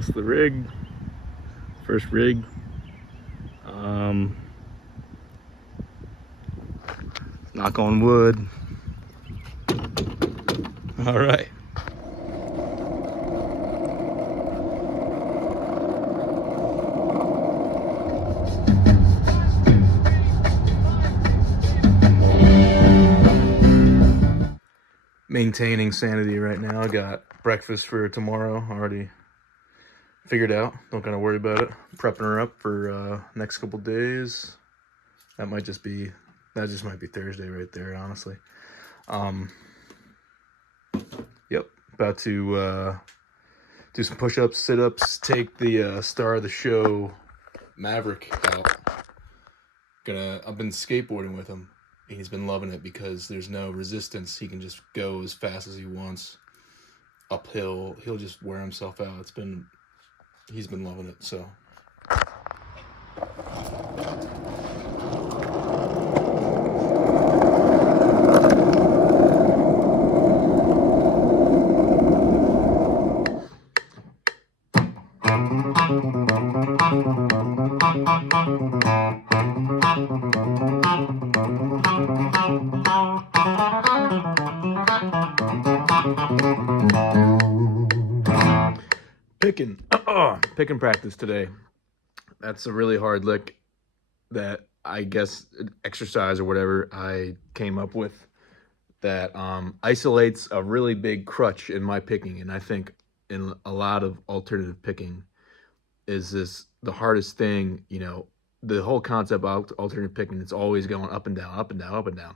That's the rig. First rig. Knock on wood. All right. Maintaining sanity right now. I got breakfast for tomorrow already figured out. Don't gotta worry about it. Prepping her up for next couple days. That just might be Thursday right there, honestly. Yep, about to do some push-ups, sit-ups, take the star of the show Maverick out. I've been skateboarding with him. He's been loving it because there's no resistance. He can just go as fast as he wants uphill. He'll just wear himself out. He's been loving it. So picking practice today. That's a really hard lick that I guess exercise or whatever I came up with that isolates a really big crutch in my picking. And I think in a lot of alternative picking is the hardest thing, the whole concept of alternative picking, it's always going up and down, up and down, up and down.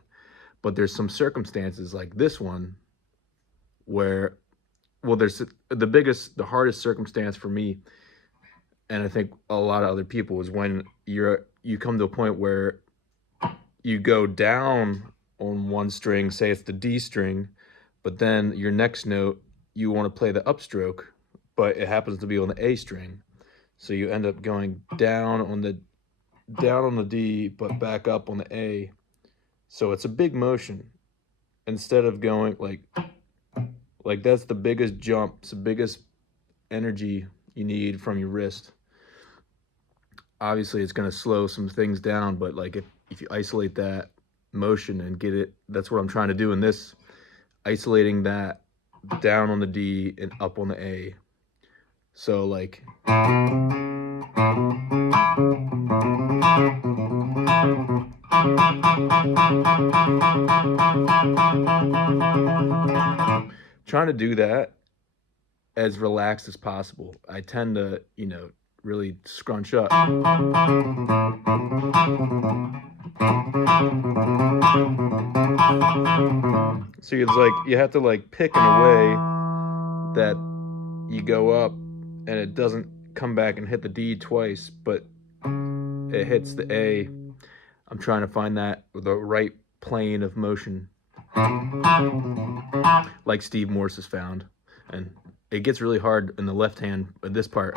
But there's some circumstances like this one where, there's the hardest circumstance for me, and I think a lot of other people, is when you come to a point where you go down on one string, say it's the D string, but then your next note you want to play the upstroke, but it happens to be on the A string, so you end up going down on the D but back up on the A. So it's a big motion instead of going like that's the biggest jump. It's the biggest energy you need from your wrist. Obviously, it's going to slow some things down, but like if you isolate that motion and get it, that's what I'm trying to do in this, isolating that down on the D and up on the A. So like trying to do that as relaxed as possible. I tend to, really scrunch up. So it's like you have to like pick in a way that you go up and it doesn't come back and hit the D twice, but it hits the A. I'm trying to find the right plane of motion, like Steve Morse has found. And it gets really hard in the left hand in this part.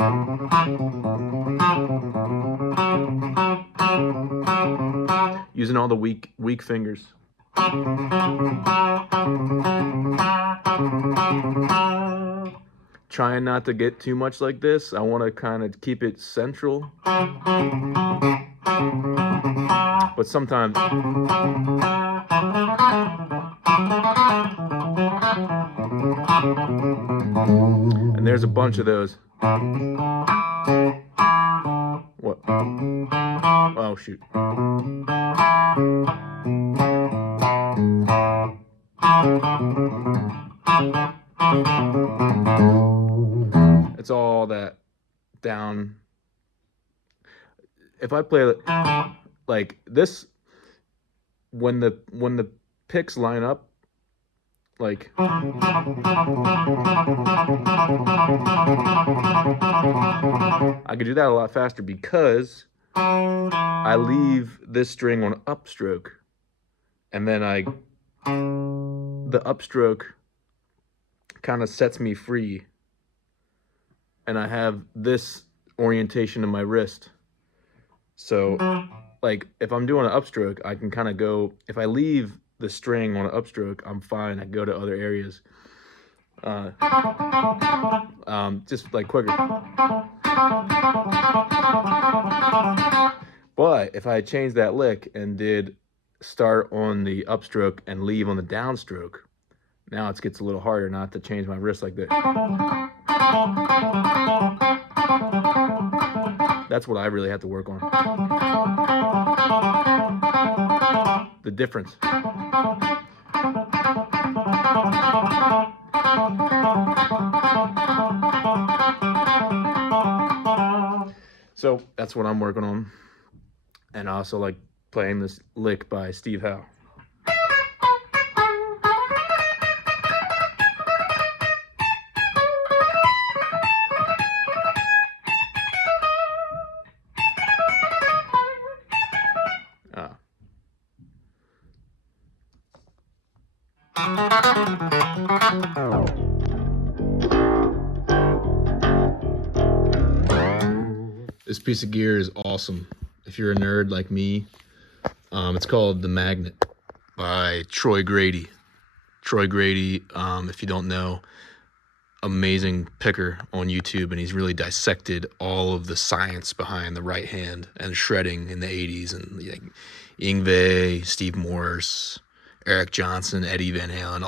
Using all the weak fingers. Trying not to get too much like this. I want to kind of keep it central. But sometimes and there's a bunch of those. What? Oh, shoot. It's all that down. If I play like this, when the picks line up, like I could do that a lot faster because I leave this string on upstroke, and then the upstroke kind of sets me free, and I have this orientation in my wrist. So like if I'm doing an upstroke, I can kind of go, if I leave the string on an upstroke, I'm fine. I can go to other areas. Just like quicker. But if I changed that lick and did start on the upstroke and leave on the downstroke, now it gets a little harder not to change my wrist like this. That's what I really have to work on. The difference. So that's what I'm working on. And I also like playing this lick by Steve Howe. This piece of gear is awesome. If you're a nerd like me, it's called The Magnet by Troy Grady. Troy Grady, if you don't know, amazing picker on YouTube, and he's really dissected all of the science behind the right hand and shredding in the 80s, and like Yngwie, Steve Morse, Eric Johnson, Eddie Van Halen,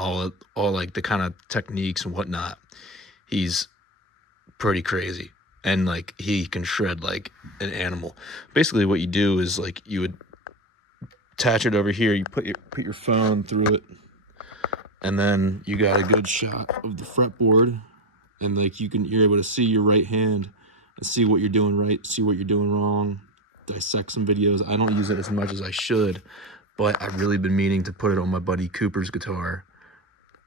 all like the kind of techniques and whatnot. He's pretty crazy, and like he can shred like an animal. Basically what you do is like you would attach it over here, you put your phone through it, and then you got a good shot of the fretboard, and like you're able to see your right hand and see what you're doing right, see what you're doing wrong, dissect some videos. I don't use it as much as I should, but I've really been meaning to put it on my buddy Cooper's guitar,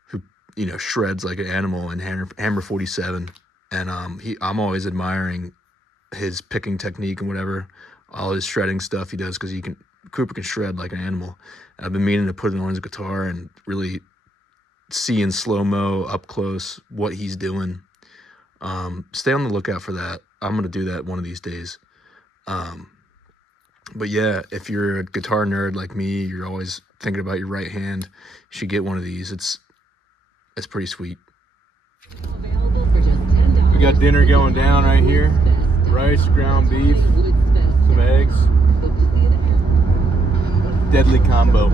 who, you know, shreds like an animal in Hammer 47. And I'm always admiring his picking technique and whatever, all his shredding stuff he does, because Cooper can shred like an animal. And I've been meaning to put it on his guitar and really see in slow-mo, up close, what he's doing. Stay on the lookout for that. I'm going to do that one of these days. But yeah, if you're a guitar nerd like me, you're always thinking about your right hand, you should get one of these. It's pretty sweet. We got dinner going down right here. Rice, ground beef, some eggs. Deadly combo.